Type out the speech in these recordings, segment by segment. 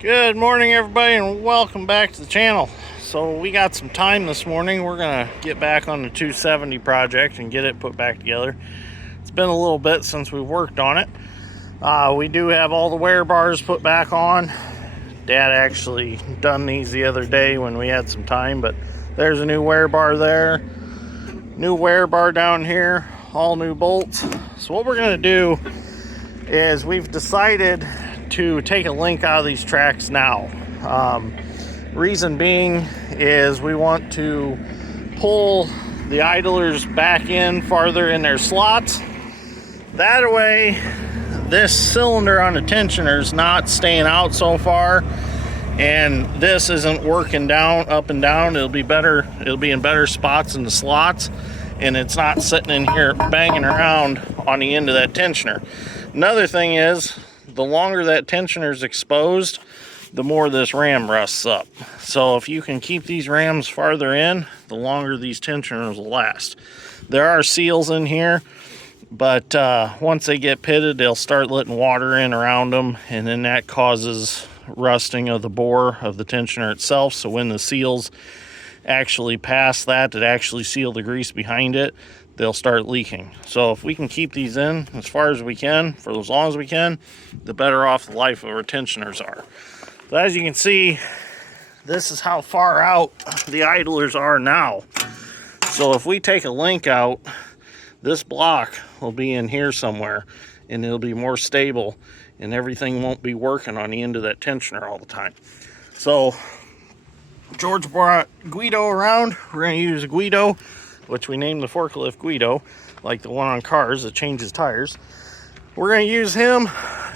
Good morning, everybody, and welcome back to the channel. So we got some time this morning. We're gonna get back on the 270 project and get it put back together. It's been a little bit since we've worked on it. We do have all the wear bars put back on. Dad actually done these the other day when we had some time, but there's a new wear bar there, new wear bar down here, all new bolts. So what we're gonna do is we've decided to take a link out of these tracks now. Reason being is we want to pull the idlers back in farther in their slots. That way this cylinder on the tensioner is not staying out so far, and this isn't working down up and down. It'll be in better spots in the slots, and it's not sitting in here banging around on the end of that tensioner. Another thing is, the longer that tensioner is exposed, the more this ram rusts up. So if you can keep these rams farther in, the longer these tensioners will last. There are seals in here, but once they get pitted, they'll start letting water in around them, and then that causes rusting of the bore of the tensioner itself. So when the seals actually pass that actually seal the grease behind it, they'll start leaking. So if we can keep these in as far as we can for as long as we can, the better off the life of our tensioners are. So as you can see, this is how far out the idlers are now. So if we take a link out, this block will be in here somewhere, and it'll be more stable, and everything won't be working on the end of that tensioner all the time. So George brought Guido around. We're going to use a Guido, which we named the forklift Guido, like the one on cars that changes tires. We're going to use him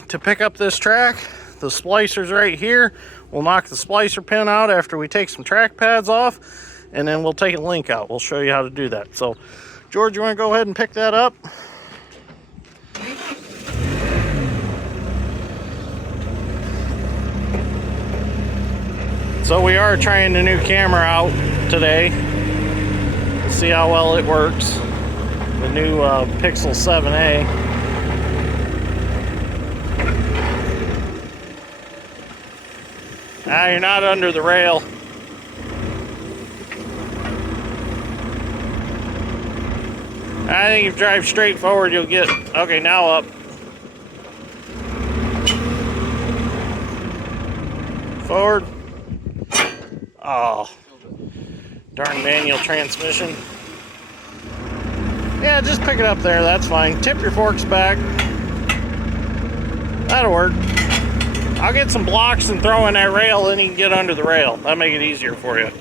to pick up this track. The splicer's right here. We'll knock the splicer pin out after we take some track pads off, and then we'll take a link out. We'll show you how to do that. So, George, you want to go ahead and pick that up? So we are trying the new camera out today. See how well it works. The new Pixel 7a. You're not under the rail. I think if you drive straight forward, you'll get... Okay, now up. Forward. Oh, darn manual transmission. Yeah, just pick it up there, that's fine. Tip your forks back. That'll work. I'll get some blocks and throw in that rail, then you can get under the rail. That'll make it easier for you.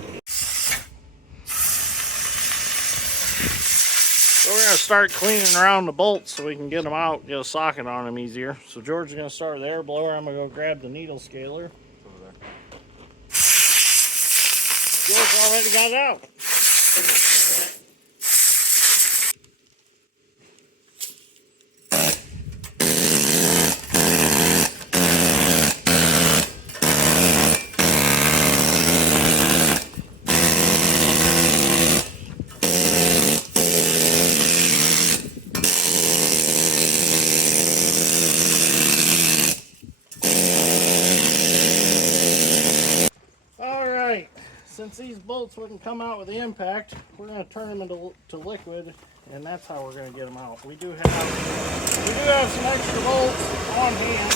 So we're gonna start cleaning around the bolts so we can get them out, get a socket on them easier. So George is gonna start with the air blower. I'm gonna go grab the needle scaler. George already got it out. Since these bolts wouldn't come out with the impact, we're going to turn them into liquid, and that's how we're going to get them out. We do have some extra bolts on hand.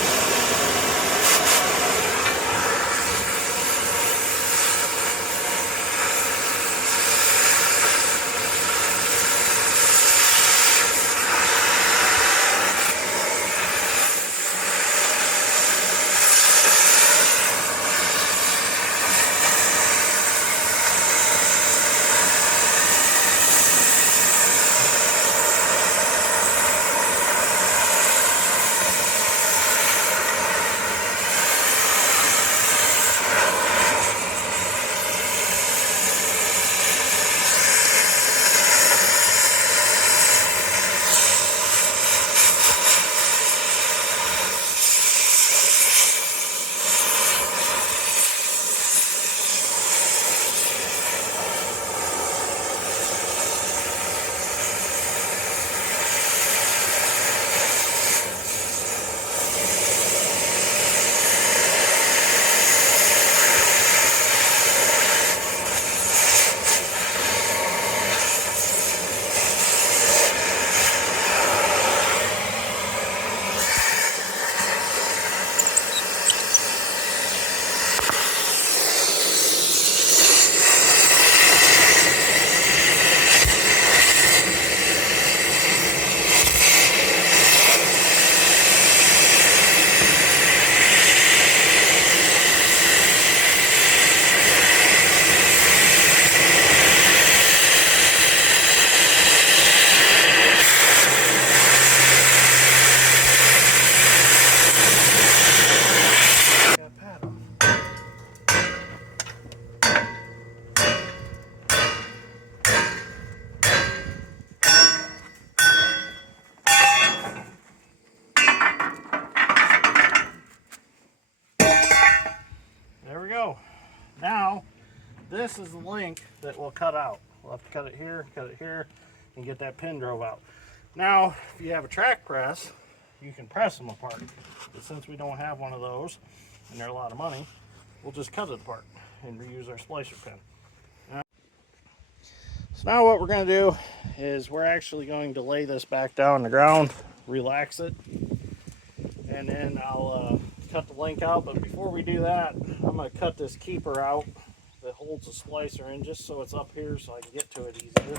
Now, this is the link that we'll cut out. We'll have to cut it here, and get that pin drove out. Now, if you have a track press, you can press them apart. But since we don't have one of those, and they're a lot of money, we'll just cut it apart and reuse our splicer pin. So now what we're going to do is we're actually going to lay this back down on the ground, relax it, and then I'll cut the link out. But before we do that, I'm going to cut this keeper out that holds the splicer in, just so it's up here so I can get to it easier.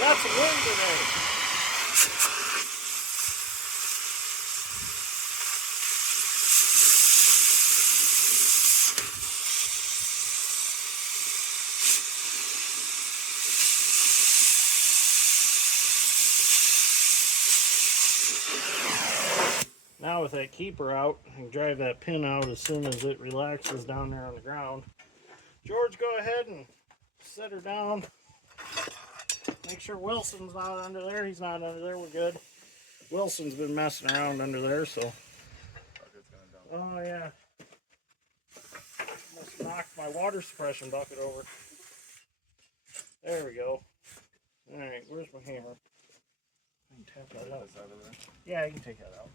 Got some wind today. Now with that keeper out, I can drive that pin out as soon as it relaxes down there on the ground. George, go ahead and set her down. Make sure Wilson's not under there. He's not under there. We're good. Wilson's been messing around under there, so. Oh, yeah. Almost knocked my water suppression bucket over. There we go. All right, where's my hammer? I can tap that out. Yeah, you can take that out.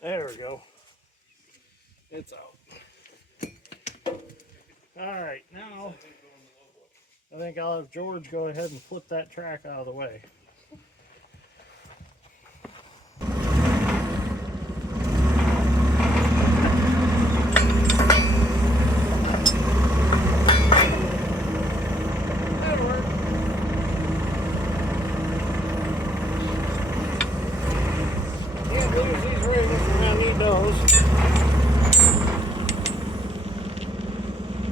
There we go. It's out. Alright, now I think I'll have George go ahead and flip that track out of the way.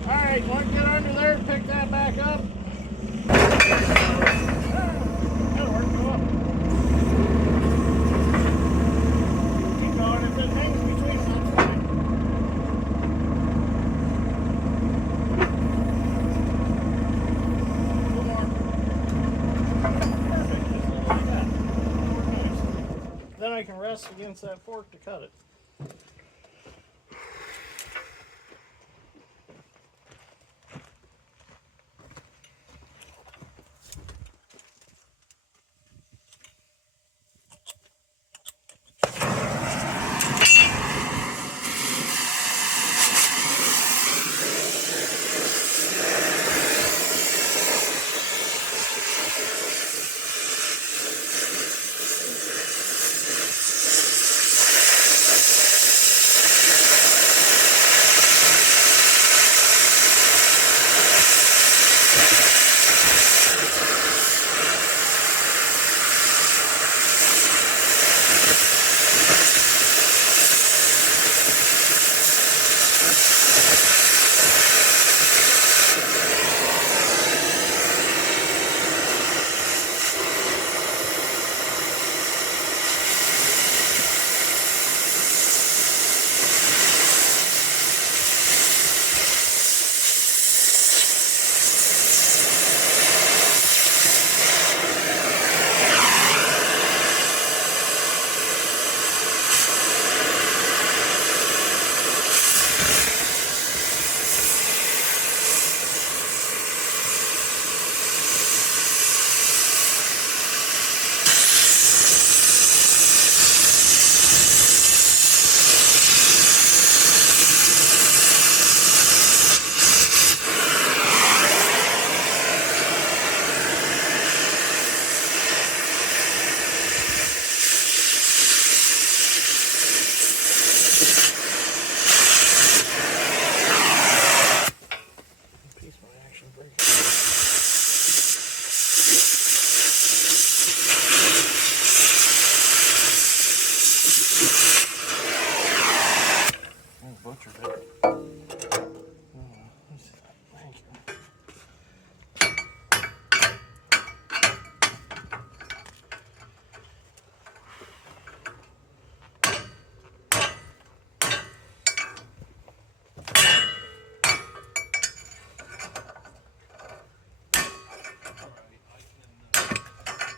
Alright, want to get under there and pick that back up? That'll work, go up. Keep going, if it hangs between them, it's fine. A little more. Perfect, just like that. Nice. Then I can rest against that fork to cut it.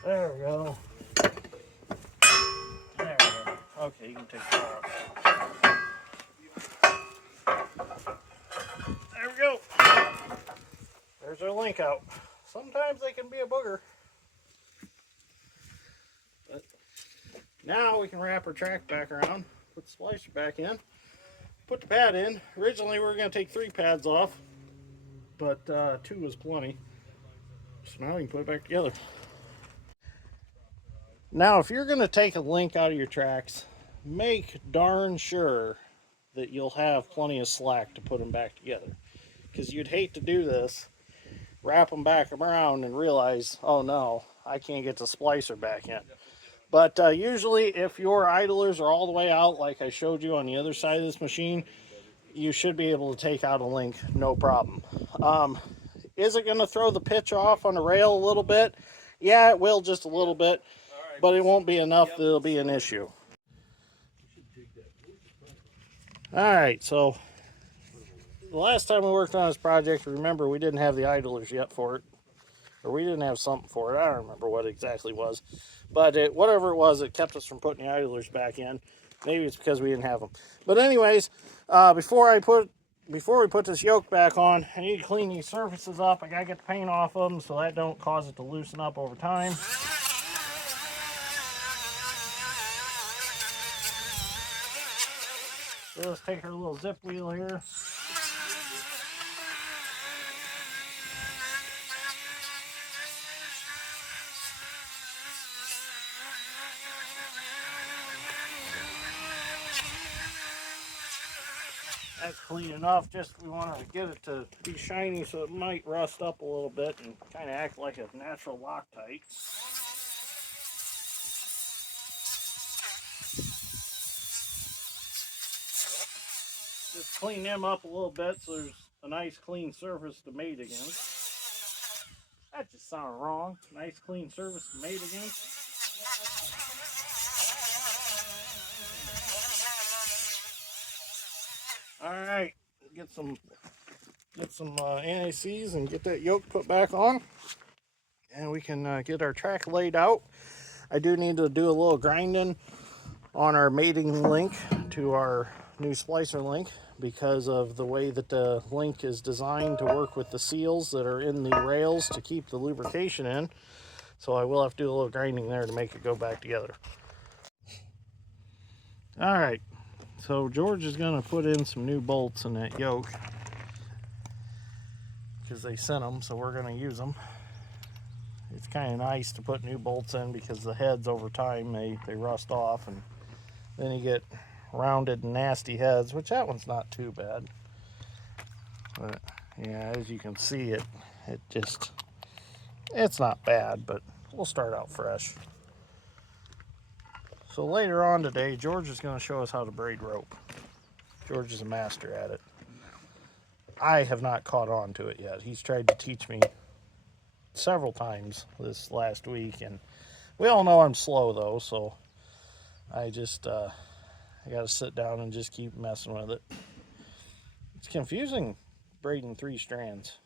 There we go. There we go. Okay, you can take that off. There we go. There's our link out. Sometimes they can be a booger. But now we can wrap our track back around, put the splicer back in, put the pad in. Originally we were going to take 3 pads off, but 2 was plenty. So now we can put it back together. Now if you're going to take a link out of your tracks, make darn sure that you'll have plenty of slack to put them back together. Because you'd hate to do this, wrap them back around and realize, oh no, I can't get the splicer back in. But usually if your idlers are all the way out, like I showed you on the other side of this machine, you should be able to take out a link, no problem. Is it going to throw the pitch off on the rail a little bit? Yeah, it will, just a little bit, but it won't be enough that it'll be an issue. Alright, so the last time we worked on this project, remember we didn't have the idlers yet for it. Or we didn't have something for it. I don't remember what it exactly was. But whatever it was, it kept us from putting the idlers back in. Maybe it's because we didn't have them. But anyways, before we put this yoke back on, I need to clean these surfaces up. I gotta get the paint off of them so that don't cause it to loosen up over time. So let's take our little zip wheel here. That's clean enough, just we want to get it to be shiny so it might rust up a little bit and kind of act like a natural Loctite. Just clean them up a little bit so there's a nice clean surface to mate against. That just sounded wrong. Nice clean surface to mate against. Alright, get some NACs and get that yoke put back on. And we can get our track laid out. I do need to do a little grinding on our mating link to our new splicer link because of the way that the link is designed to work with the seals that are in the rails to keep the lubrication in. So I will have to do a little grinding there to make it go back together. Alright. So George is going to put in some new bolts in that yoke because they sent them, so we're going to use them. It's kind of nice to put new bolts in because the heads over time they rust off, and then you get rounded nasty heads, which that one's not too bad. But yeah, as you can see, it's not bad, but we'll start out fresh. So later on today, George is going to show us how to braid rope. George is a master at it. I have not caught on to it yet. He's tried to teach me several times this last week, and we all know I'm slow though, so I just I got to sit down and just keep messing with it. It's confusing braiding 3 strands.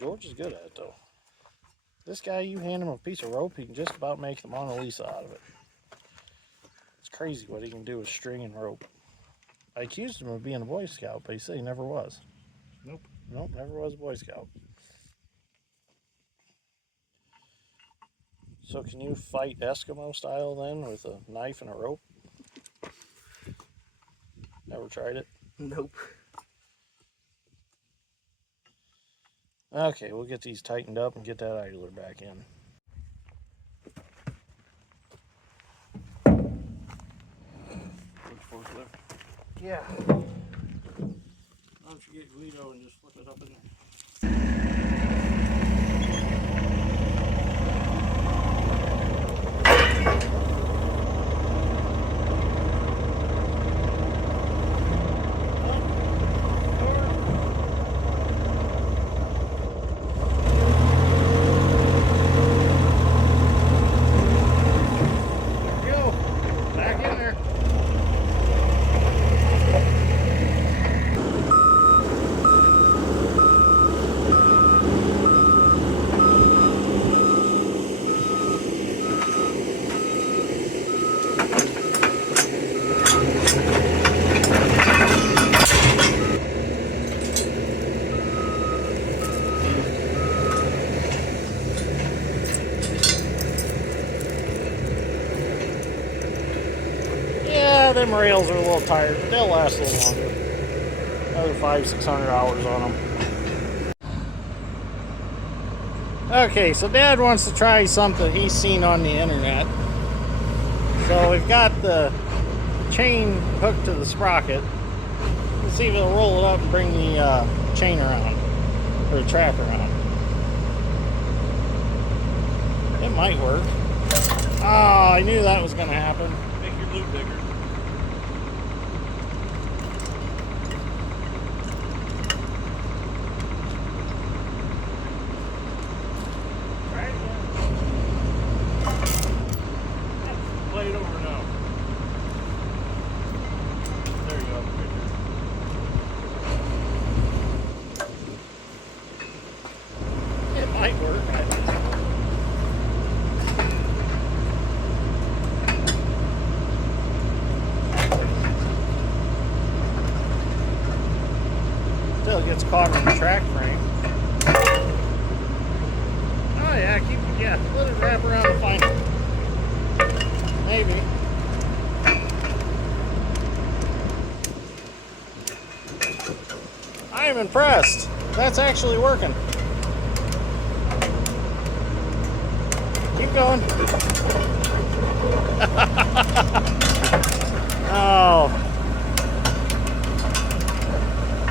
George is good at it though. This guy, you hand him a piece of rope, he can just about make the Mona Lisa out of it. It's crazy what he can do with string and rope. I accused him of being a Boy Scout, but he said he never was. Nope, never was a Boy Scout. So can you fight Eskimo style then with a knife and a rope? Never tried it? Nope. Okay, we'll get these tightened up and get that idler back in. Yeah. Why don't you get Guido and just flip it up in there? them rails are a little tired, but they'll last a little longer. Another 500-600 hours on them. Okay, so Dad wants to try something he's seen on the internet. So we've got the chain hooked to the sprocket. Let's see if it'll roll it up and bring the chain around, or the track around. It might work. Oh, I knew that was going to happen. Make your loop bigger. Try it again. That's blade over now. There you go. It might work. I think. Still gets caught in the track frame. Oh yeah, let it wrap around and find it. Maybe. I am impressed. That's actually working. Keep going. Oh.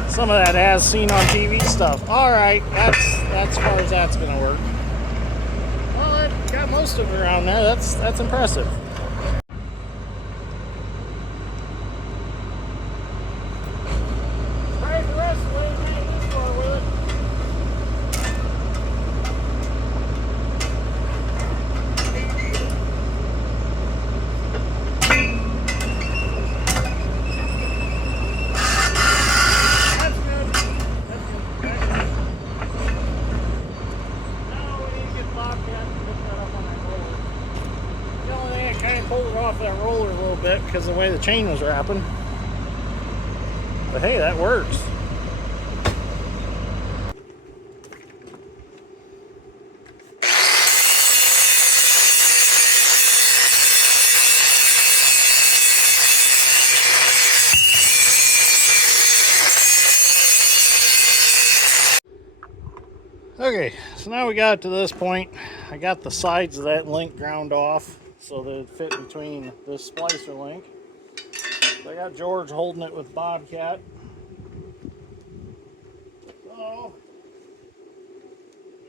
Some of that as seen on TV stuff. Alright, that's as far as that's gonna work. Well, it got most of it around there. That's impressive. Try the rest of the way this far with it. Pulled it off that roller a little bit because of the way the chain was wrapping. But hey, that works. Okay, so now we got to this point. I got the sides of that link ground off so that it fit between this splicer link. So I got George holding it with Bobcat. So,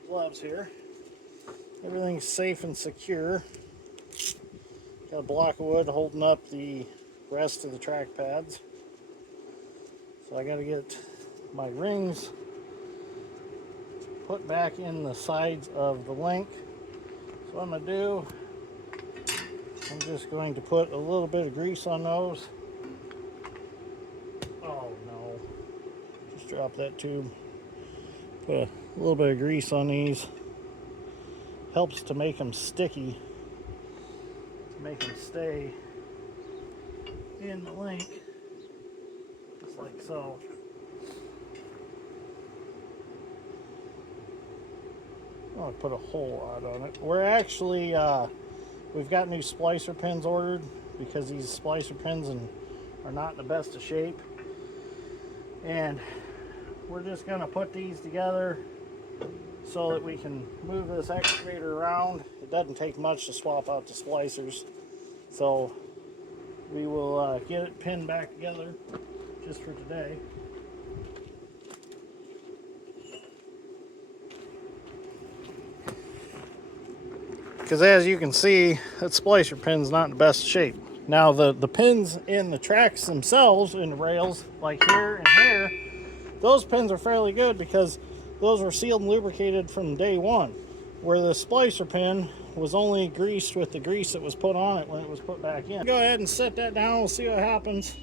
gloves here. Everything's safe and secure. Got a block of wood holding up the rest of the track pads. So I got to get my rings put back in the sides of the link. So what I'm going to do, I'm just going to put a little bit of grease on those. Oh no, just drop that tube. Put a little bit of grease on these. Helps to make them sticky, to make them stay in the link, just like so. I'm going to put a whole rod on it. We're actually, we've got new splicer pins ordered because these splicer pins are not in the best of shape. And we're just going to put these together so that we can move this excavator around. It doesn't take much to swap out the splicers. So we will get it pinned back together just for today. Because as you can see, that splicer pin's not in the best shape. Now the pins in the tracks themselves, in the rails, like here and here, those pins are fairly good because those were sealed and lubricated from day one. Where the splicer pin was only greased with the grease that was put on it when it was put back in. Go ahead and set that down, we'll see what happens.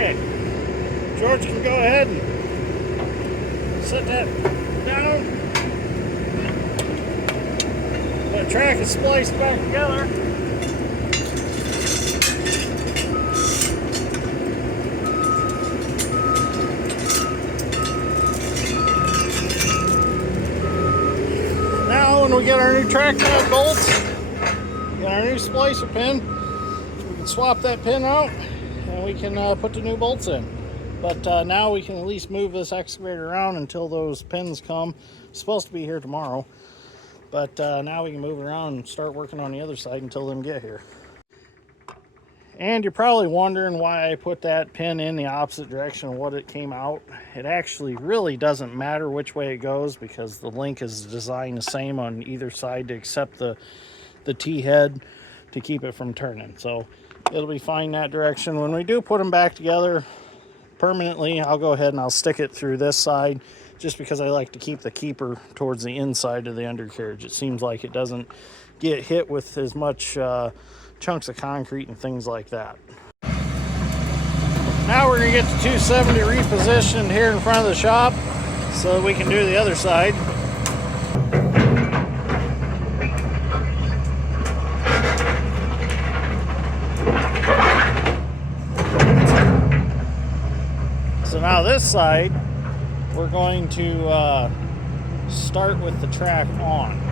Okay, George can go ahead and set that down. The track is spliced back together. Now when we get our new track pad bolts, get our new splicer pin, we can swap that pin out and we can put the new bolts in. But now we can at least move this excavator around until those pins come. It's supposed to be here tomorrow, but now we can move it around and start working on the other side until them get here. And you're probably wondering why I put that pin in the opposite direction of what it came out. It actually really doesn't matter which way it goes because the link is designed the same on either side to accept the T-head to keep it from turning. So it'll be fine that direction. When we do put them back together permanently, I'll go ahead and I'll stick it through this side just because I like to keep the keeper towards the inside of the undercarriage. It seems like it doesn't get hit with as much chunks of concrete and things like that. Now we're going to get the 270 repositioned here in front of the shop so that we can do the other side. So now this side, we're going to start with the track on.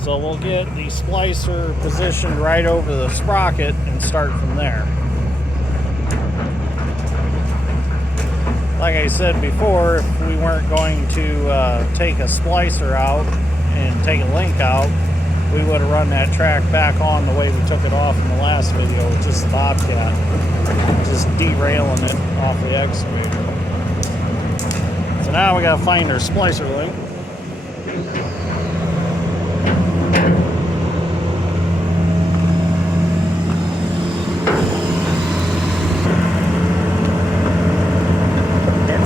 So we'll get the splicer positioned right over the sprocket and start from there. Like I said before, if we weren't going to take a splicer out and take a link out, we would have run that track back on the way we took it off in the last video with just the Bobcat, just derailing it off the excavator. So now we got to find our splicer link.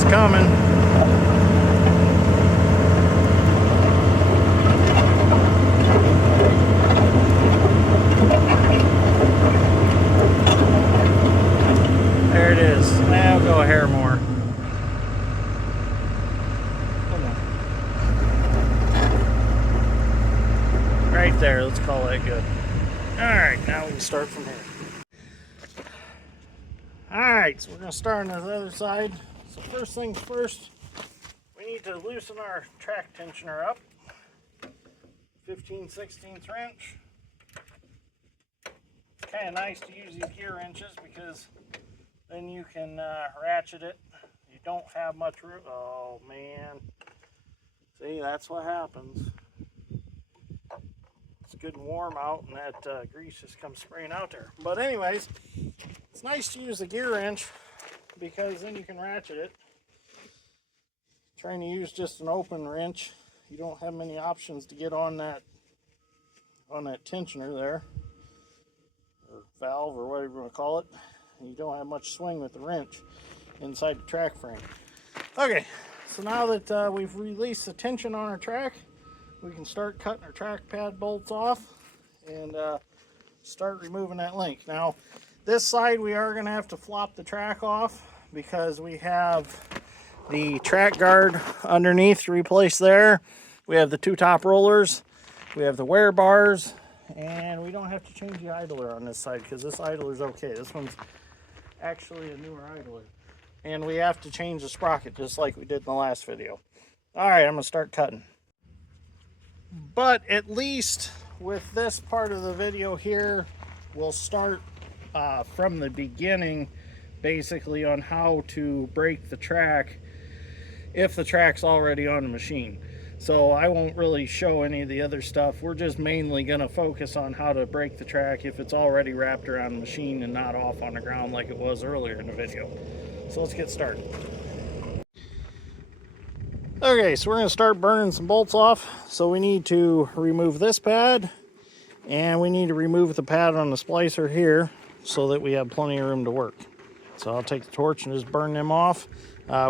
Coming. There it is. Now go a hair more. Right there. Let's call that good. Alright, now we can start from here. Alright, so we're going to start on the other side. So first things first, we need to loosen our track tensioner up. 15/16 wrench. It's kind of nice to use these gear wrenches because then you can ratchet it. You don't have much room. Oh man. See, that's what happens. It's good and warm out and that grease just comes spraying out there. But anyways, it's nice to use the gear wrench because then you can ratchet it. Trying to use just an open wrench, you don't have many options to get on that tensioner there, or valve, or whatever you want to call it. And you don't have much swing with the wrench inside the track frame. Okay, so now that we've released the tension on our track, we can start cutting our track pad bolts off and start removing that link. Now, this side we are going to have to flop the track off because we have the track guard underneath to replace there. We have the two top rollers. We have the wear bars. And we don't have to change the idler on this side because this idler is okay. This one's actually a newer idler. And we have to change the sprocket just like we did in the last video. Alright, I'm going to start cutting. But at least with this part of the video here, we'll start from the beginning basically on how to break the track if the track's already on the machine. So I won't really show any of the other stuff. We're just mainly going to focus on how to break the track if it's already wrapped around the machine and not off on the ground like it was earlier in the video. So let's get started. Okay, so we're going to start burning some bolts off. So we need to remove this pad and we need to remove the pad on the splicer here so that we have plenty of room to work. So I'll take the torch and just burn them off.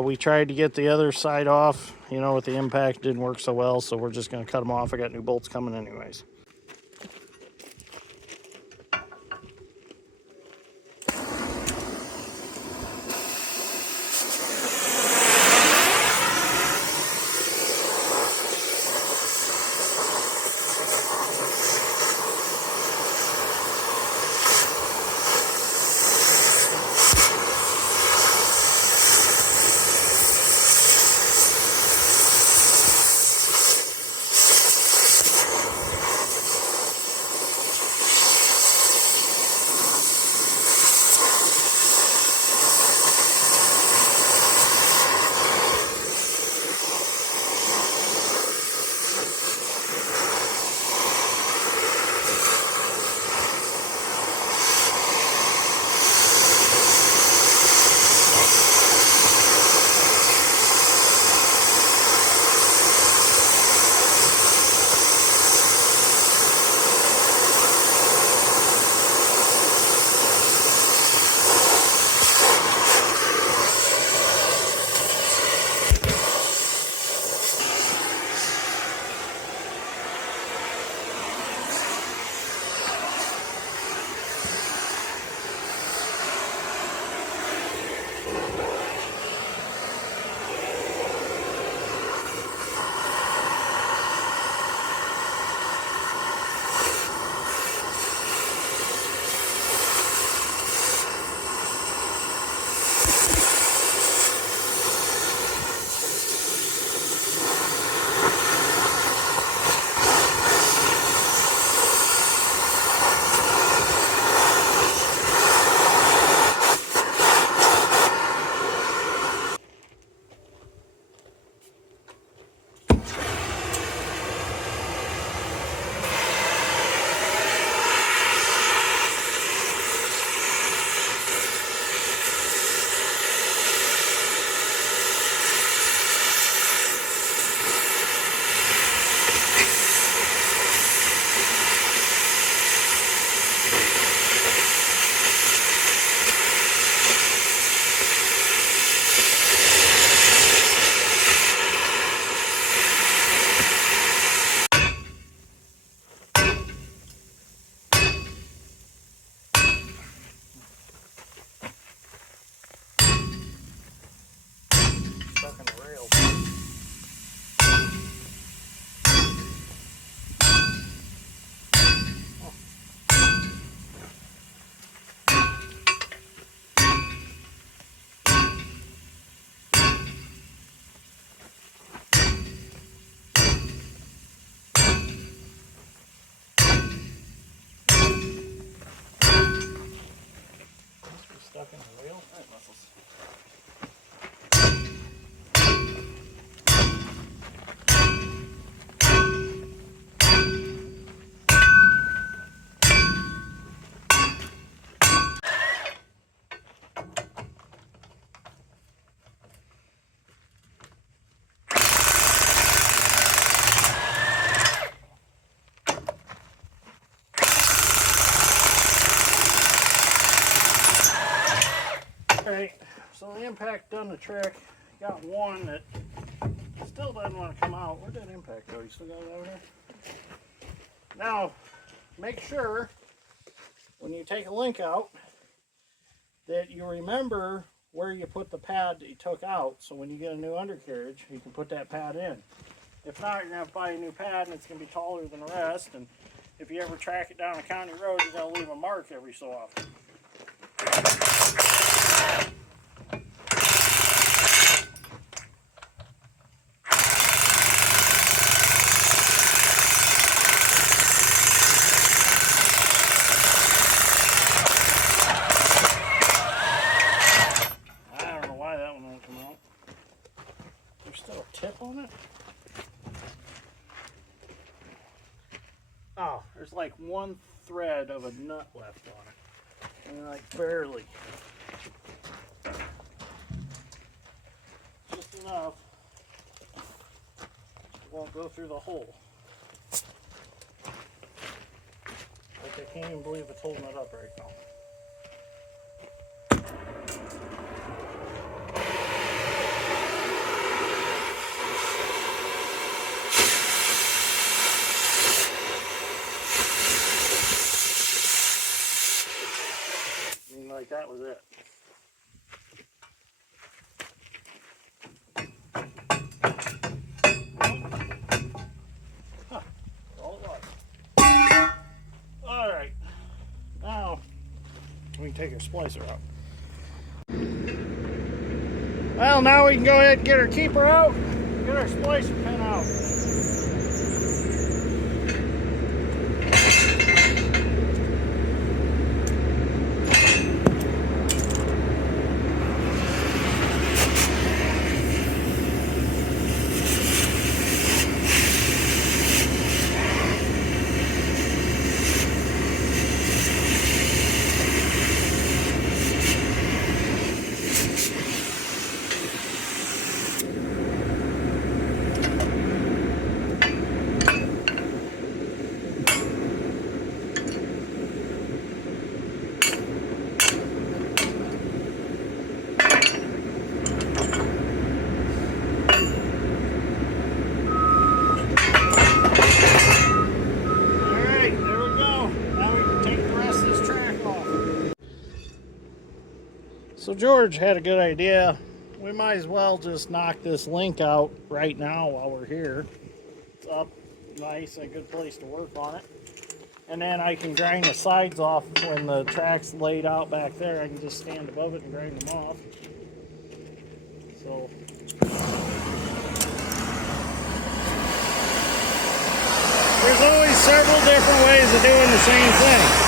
We tried to get the other side off, you know, with the impact, didn't work so well, so we're just going to cut them off. I got new bolts coming anyways. All right, muscles. Alright, so the impact done the trick. Got one that still doesn't want to come out. Where'd that impact go? You still got it over here? Now, make sure when you take a link out that you remember where you put the pad that you took out, so when you get a new undercarriage, you can put that pad in. If not, you're going to have to buy a new pad, and it's going to be taller than the rest, and if you ever track it down a county road, you're going to leave a mark every so often. Tip on it? Oh, there's like one thread of a nut left on it. And like barely. Just enough. It won't go through the hole. Like I can't even believe it's holding it up right now. Like that was it. Huh, all it was. Alright, now we can take our splicer out. Well, now we can go ahead and get our keeper out, get our splicer pin out. So George had a good idea. We might as well just knock this link out right now while we're here. It's up nice, a good place to work on it. And then I can grind the sides off when the track's laid out back there. I can just stand above it and grind them off. So there's always several different ways of doing the same thing.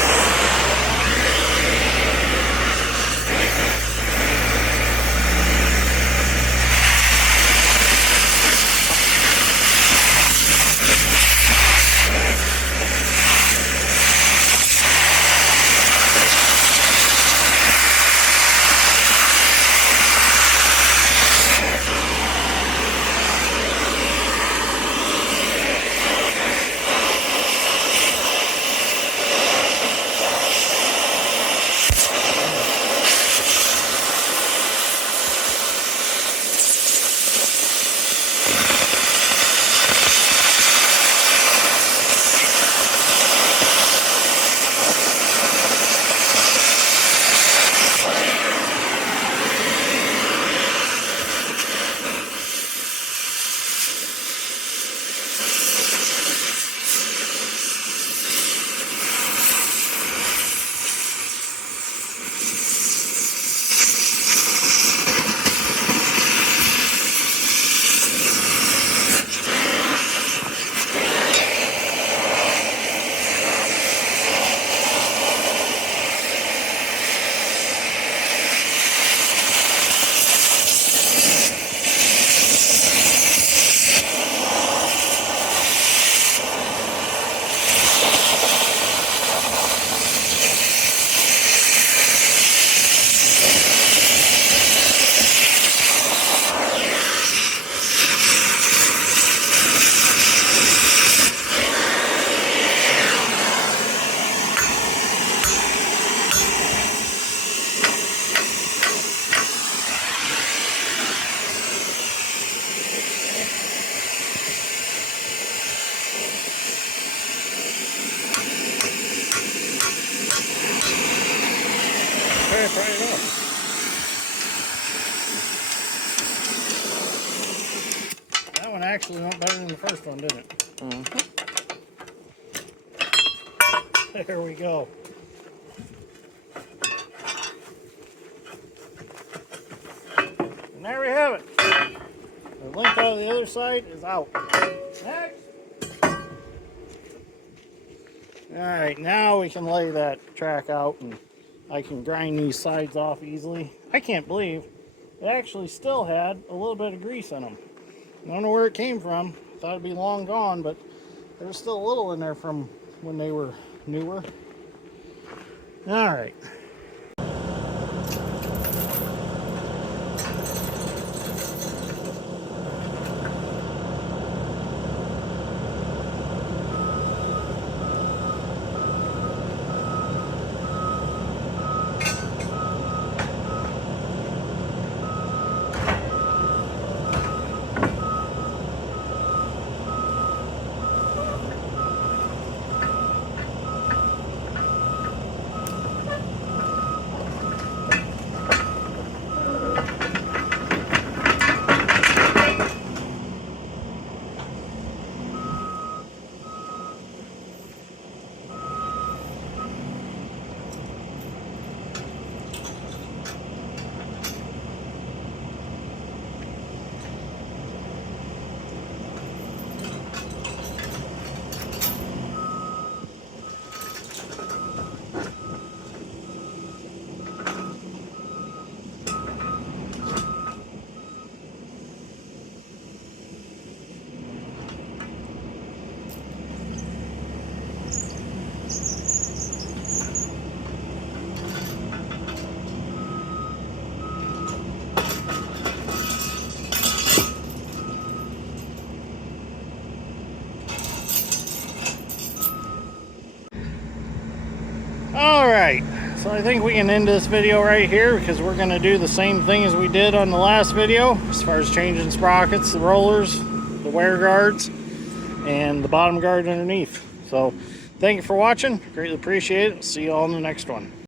try it out. That one actually went better than the first one, didn't it? Mm-hmm. There we go. And there we have it. The link out of the other side is out. Next. Alright, now we can lay that track out and I can grind these sides off easily. I can't believe it actually still had a little bit of grease in them. I don't know where it came from. Thought it'd be long gone, but there was still a little in there from when they were newer. Alright. Alright, so I think we can end this video right here because we're going to do the same thing as we did on the last video as far as changing sprockets, the rollers, the wear guards, and the bottom guard underneath. So thank you for watching. Greatly appreciate it. See you all in the next one.